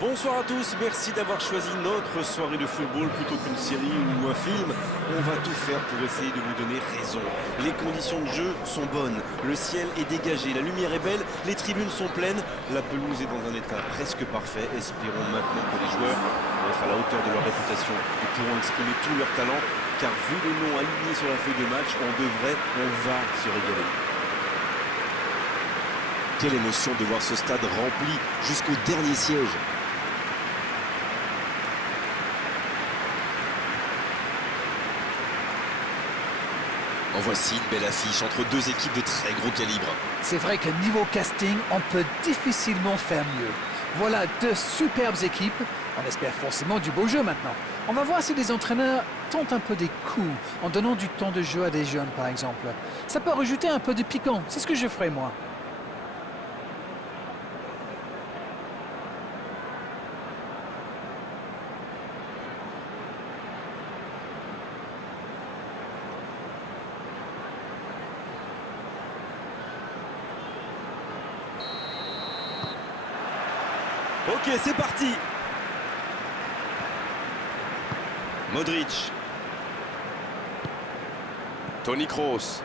Bonsoir à tous, merci d'avoir choisi notre soirée de football plutôt qu'une série ou un film. On va tout faire pour essayer de vous donner raison. Les conditions de jeu sont bonnes, le ciel est dégagé, la lumière est belle, les tribunes sont pleines, la pelouse est dans un état presque parfait. Espérons maintenant que les joueurs vont être à la hauteur de leur réputation et pourront exprimer tout leur talent, car vu le nom aligné sur la feuille de match, on va se régaler. Quelle émotion de voir ce stade rempli jusqu'au dernier siège. En voici une belle affiche entre deux équipes de très gros calibre. C'est vrai que niveau casting, on peut difficilement faire mieux. Voilà deux superbes équipes. On espère forcément du beau jeu maintenant. On va voir si les entraîneurs tentent un peu des coups en donnant du temps de jeu à des jeunes, par exemple. Ça peut rajouter un peu de piquant. C'est ce que je ferai, moi. Ok, c'est parti. Modric. Toni Kroos.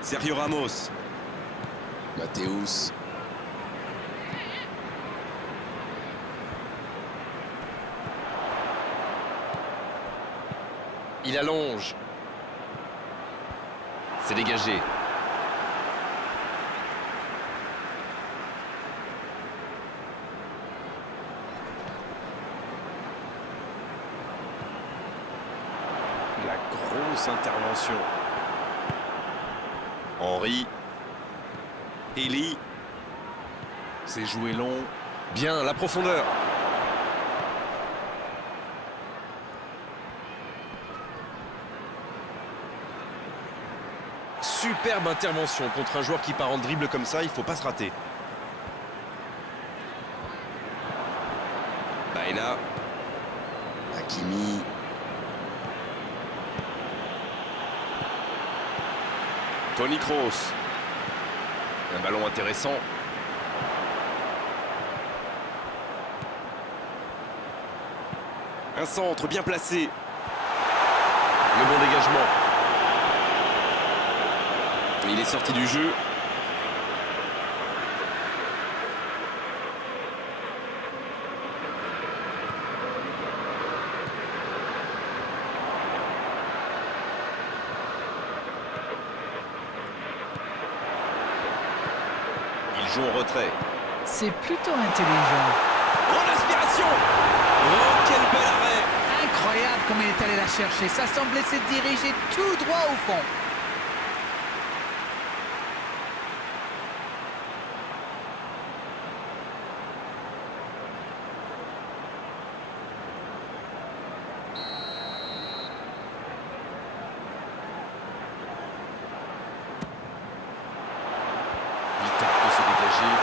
Sergio Ramos. Matthäus. Il allonge. C'est dégagé. La grosse intervention. Henry. Eli. C'est joué long. Bien, la profondeur. Superbe intervention contre un joueur qui part en dribble comme ça, il ne faut pas se rater. Baena. Hakimi. Toni Kroos. Un ballon intéressant. Un centre bien placé. Le bon dégagement. Il est sorti du jeu. Il joue en retrait. C'est plutôt intelligent. Oh, l'aspiration. Oh, quel bel arrêt. Incroyable comme il est allé la chercher. Ça semblait se diriger tout droit au fond. Il tente de se dégager.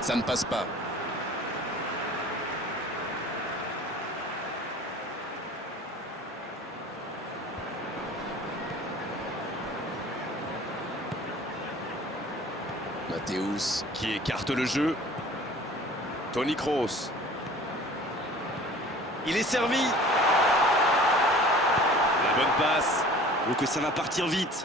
Ça ne passe pas. Matthäus. Qui écarte le jeu. Toni Kroos. Il est servi. La bonne passe. Donc ça va partir vite.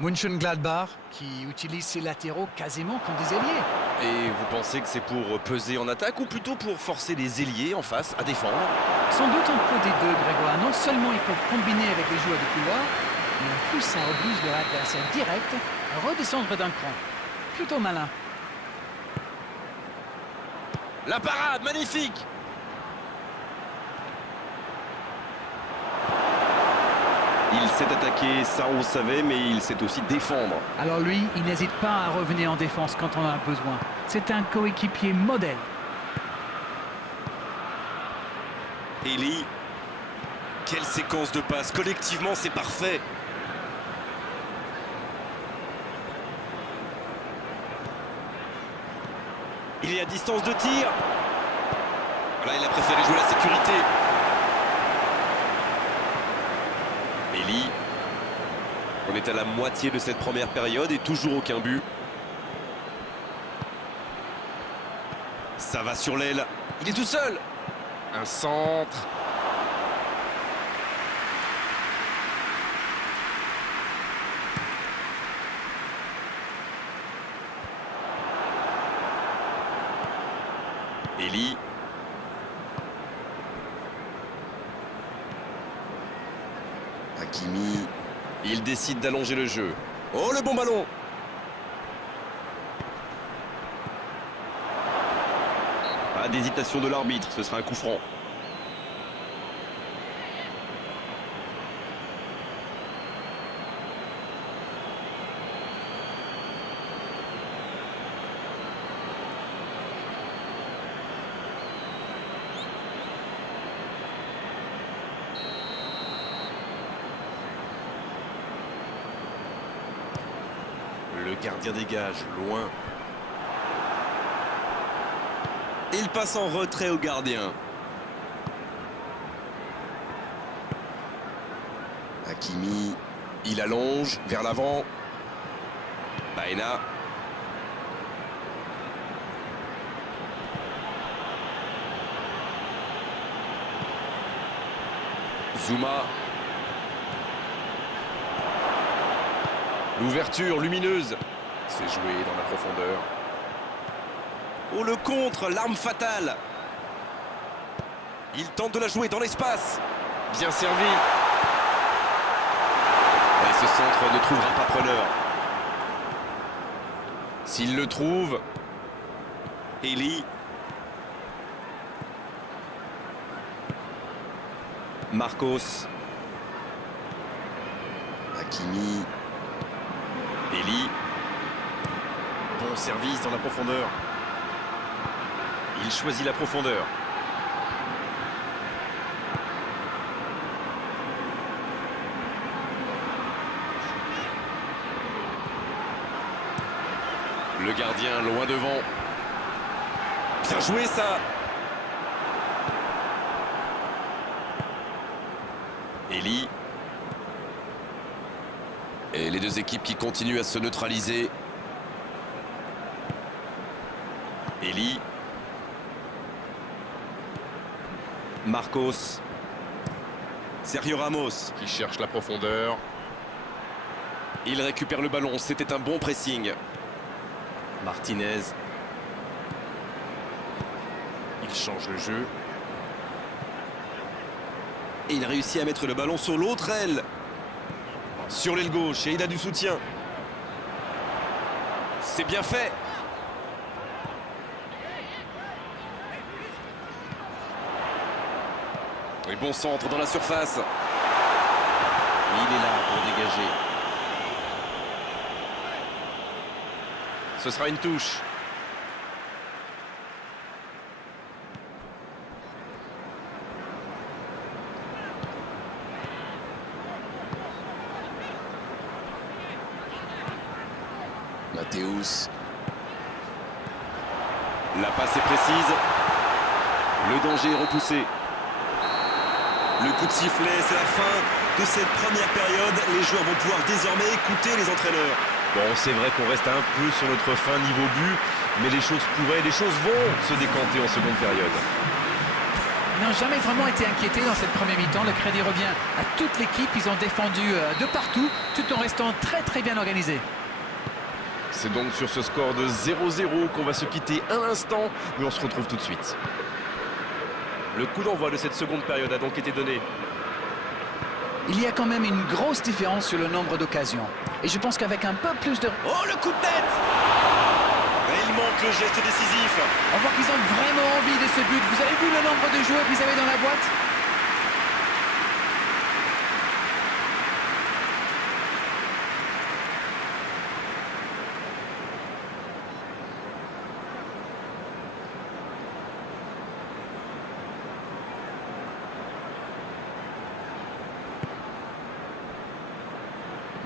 Mönchengladbach qui utilise ses latéraux quasiment comme des ailiers. Et vous pensez que c'est pour peser en attaque ou plutôt pour forcer les ailiers en face à défendre? Sans doute un peu des deux, Grégoire. Non seulement ils peuvent combiner avec les joueurs de couloir, mais en plus ça oblige leur adversaire direct à redescendre d'un cran. Plutôt malin. La parade, magnifique! Il s'est attaqué, ça on le savait, mais il sait aussi défendre. Alors lui, il n'hésite pas à revenir en défense quand on en a besoin. C'est un coéquipier modèle. Eli. Quelle séquence de passes. Collectivement, c'est parfait. Il est à distance de tir. Voilà, il a préféré jouer la sécurité. Eli. On est à la moitié de cette première période et toujours aucun but. Ça va sur l'aile. Il est tout seul. Un centre. Eli. Hakimi. Il décide d'allonger le jeu. Oh, le bon ballon! Pas d'hésitation de l'arbitre, ce sera un coup franc. Le gardien dégage, loin. Il passe en retrait au gardien. Hakimi. Il allonge vers l'avant. Baena. Zouma. L'ouverture lumineuse. C'est joué dans la profondeur. Oh, le contre, l'arme fatale. Il tente de la jouer dans l'espace. Bien servi. Et ce centre ne trouvera pas preneur. S'il le trouve, Eli. Marcos. Hakimi. Eli. Bon service dans la profondeur. Il choisit la profondeur. Le gardien loin devant. Bien joué ça. Eli. Et les deux équipes qui continuent à se neutraliser. Eli. Marcos. Sergio Ramos qui cherche la profondeur. Il récupère le ballon, c'était un bon pressing. Martinez. Il change le jeu. Et il réussit à mettre le ballon sur l'autre aile. Sur l'aile gauche et il a du soutien. C'est bien fait. Et bon centre dans la surface. Il est là pour dégager. Ce sera une touche. Mathéus. La passe est précise. Le danger est repoussé. Le coup de sifflet, c'est la fin de cette première période. Les joueurs vont pouvoir désormais écouter les entraîneurs. Bon, c'est vrai qu'on reste un peu sur notre fin niveau but, mais les choses vont se décanter en seconde période. Ils n'ont jamais vraiment été inquiétés dans cette première mi-temps. Le crédit revient à toute l'équipe. Ils ont défendu de partout, tout en restant très bien organisés. C'est donc sur ce score de 0-0 qu'on va se quitter un instant, mais on se retrouve tout de suite. Le coup d'envoi de cette seconde période a donc été donné. Il y a quand même une grosse différence sur le nombre d'occasions. Et je pense qu'avec un peu plus de... Oh, le coup de tête! Et il manque le geste décisif. On voit qu'ils ont vraiment envie de ce but. Vous avez vu le nombre de joueurs qu'ils avaient dans la boîte?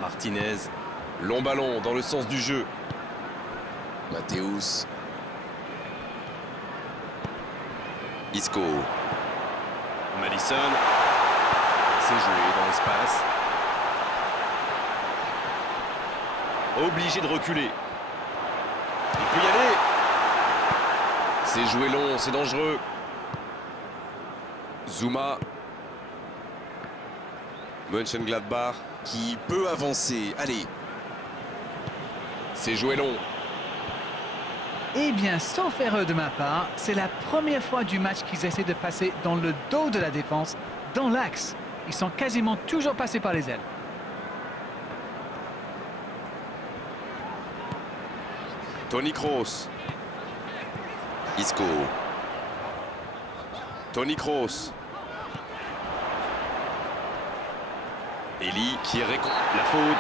Martinez, long ballon dans le sens du jeu. Mathéus. Isco. Madison. C'est joué dans l'espace. Obligé de reculer. Il peut y aller. C'est joué long, c'est dangereux. Zouma. Mönchengladbach. qui peut avancer. Allez, C'est joué long. Eh bien, sauf erreur de ma part, c'est la première fois du match qu'ils essaient de passer dans le dos de la défense, dans l'axe. Ils sont quasiment toujours passés par les ailes. Toni Kroos. Isco. Toni Kroos. Eli qui la faute.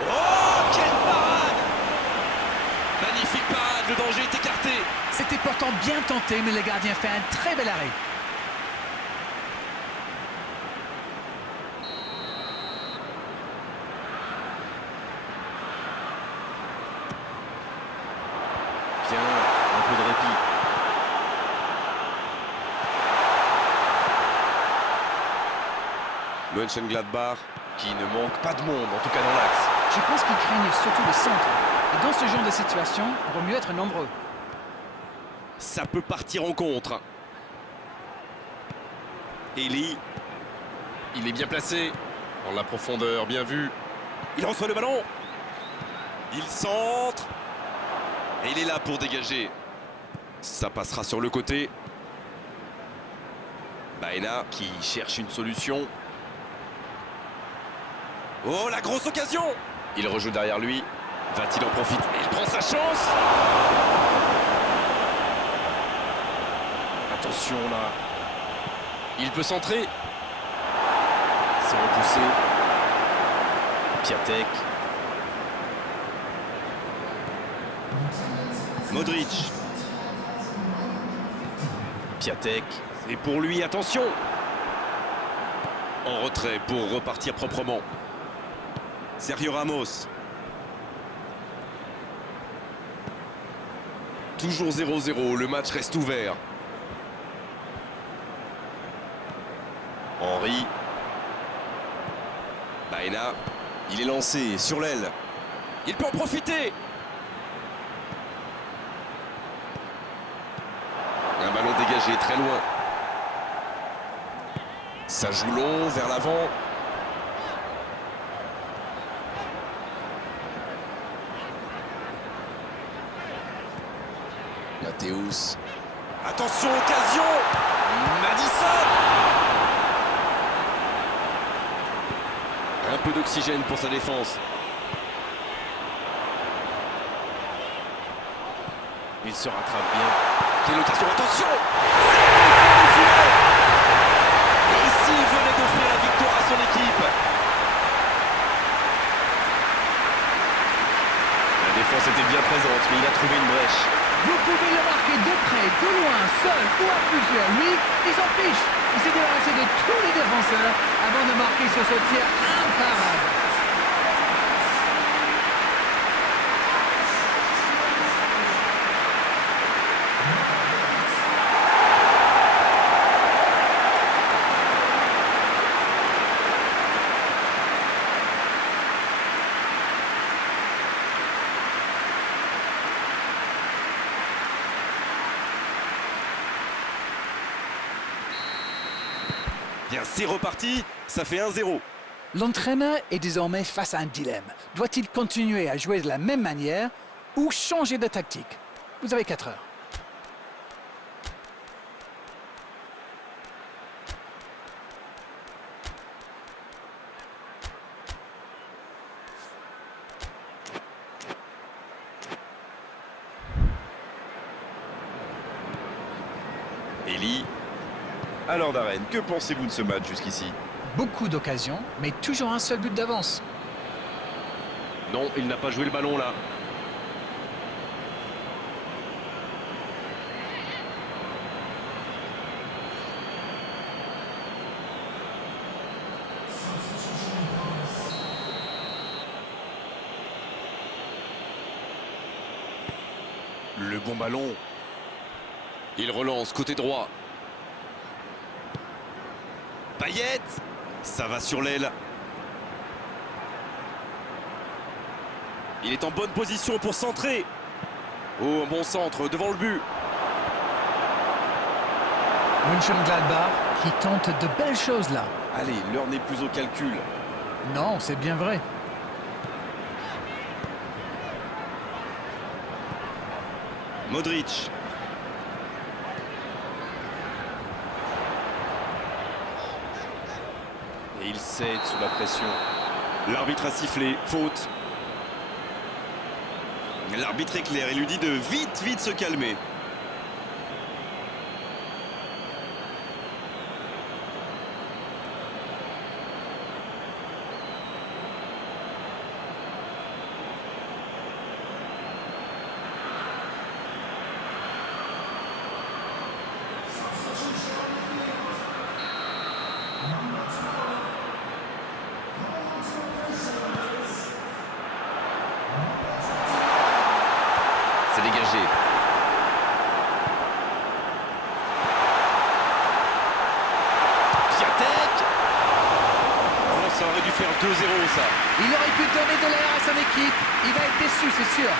Oh, quelle parade! Magnifique parade, le danger est écarté. C'était pourtant bien tenté, mais le gardien fait un très bel arrêt. Bien, un peu de répit. Mönchengladbach qui ne manque pas de monde, en tout cas dans l'axe. Je pense qu'ils craignent surtout le centre. Et dans ce genre de situation, il vaut mieux être nombreux. Ça peut partir en contre. Eli, il est bien placé. Dans la profondeur, bien vu. Il reçoit le ballon. Il centre. Et il est là pour dégager. Ça passera sur le côté. Baena qui cherche une solution. Oh, la grosse occasion! Il rejoue derrière lui. Va-t-il en profiter? Il prend sa chance! Attention là. Il peut centrer. C'est repoussé. Piatek. Modric. Piatek. C'est pour lui, attention! En retrait pour repartir proprement. Sergio Ramos. Toujours 0-0, le match reste ouvert. Henry. Baena. Il est lancé sur l'aile. Il peut en profiter. Un ballon dégagé très loin. Ça joue long vers l'avant. Mathéus. Attention, occasion. Madison. Un peu d'oxygène pour sa défense. Il se rattrape bien. Quelle occasion, attention. Et s'il venait d'offrir la victoire à son équipe. La défense était bien présente, mais il a trouvé une brèche. Vous pouvez le marquer de près, de loin, seul ou à plusieurs. Lui, il s'en fiche. Il s'est débarrassé de tous les défenseurs avant de marquer sur ce tir imparable. Bien, c'est reparti, ça fait 1-0. L'entraîneur est désormais face à un dilemme. Doit-il continuer à jouer de la même manière ou changer de tactique? Vous avez 4 heures. Eli. Alors Darren, que pensez-vous de ce match jusqu'ici? Beaucoup d'occasions, mais toujours un seul but d'avance. Non, il n'a pas joué le ballon là. Le bon ballon. Il relance côté droit. Payet. Ça va sur l'aile. Il est en bonne position pour centrer. Oh, un bon centre devant le but. Mönchengladbach qui tente de belles choses là. Allez, l'heure n'est plus au calcul. Non, c'est bien vrai. Modric. Et il cède sous la pression. L'arbitre a sifflé, faute. L'arbitre est clair, il lui dit de vite se calmer. C'est dégagé. Piatek. Oh, ça aurait dû faire 2-0 ça. Il aurait pu donner de l'air à son équipe. Il va être déçu, c'est sûr.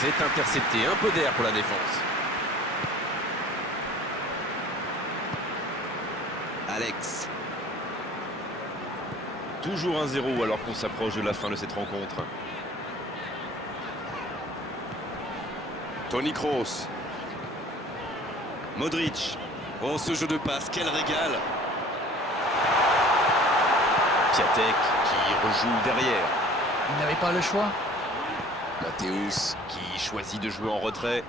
C'est intercepté. Un peu d'air pour la défense. Alex. Toujours 1-0 alors qu'on s'approche de la fin de cette rencontre. Toni Kroos. Modric. Oh, ce jeu de passe, quel régal. Piatek qui rejoue derrière. Il n'avait pas le choix. Matthäus. Qui choisit de jouer en retrait.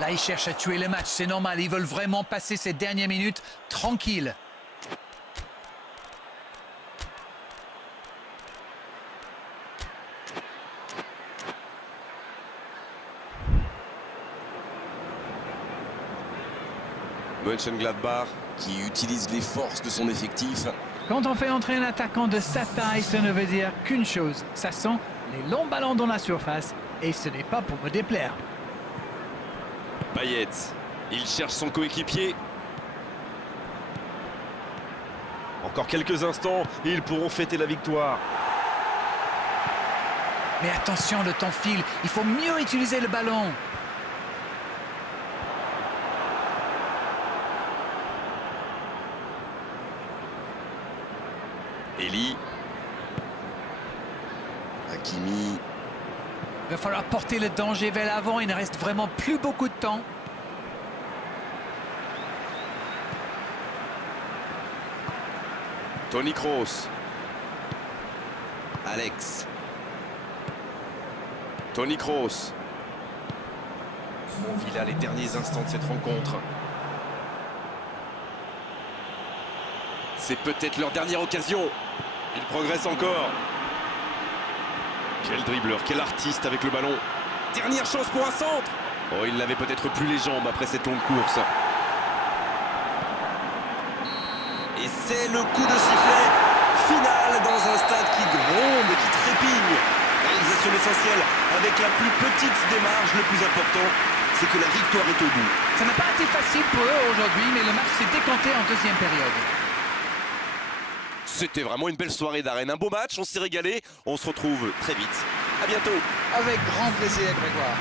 Là, ils cherchent à tuer le match, c'est normal. Ils veulent vraiment passer ces dernières minutes tranquilles. Mönchengladbach qui utilise les forces de son effectif. Quand on fait entrer un attaquant de sa taille, ça ne veut dire qu'une chose. Ça sent les longs ballons dans la surface. Et ce n'est pas pour me déplaire. Payet. Il cherche son coéquipier. Encore quelques instants et ils pourront fêter la victoire. Mais attention, le temps file. Il faut mieux utiliser le ballon. Eli. Hakimi. Il va falloir porter le danger vers l'avant. Il ne reste vraiment plus beaucoup de temps. Toni Kroos. Alex. Toni Kroos. On vit là les derniers instants de cette rencontre. C'est peut-être leur dernière occasion. Ils progressent encore. Quel dribbleur, quel artiste avec le ballon. Dernière chance pour un centre. Oh, il n'avait peut-être plus les jambes après cette longue course. Et c'est le coup de sifflet final dans un stade qui gronde, qui trépigne. Réalisation essentielle avec la plus petite des marges. Le plus important, c'est que la victoire est au bout. Ça n'a pas été facile pour eux aujourd'hui, mais le match s'est décanté en deuxième période. C'était vraiment une belle soirée d'arène, un beau match, on s'est régalé. On se retrouve très vite. À bientôt. Avec grand plaisir, Grégoire.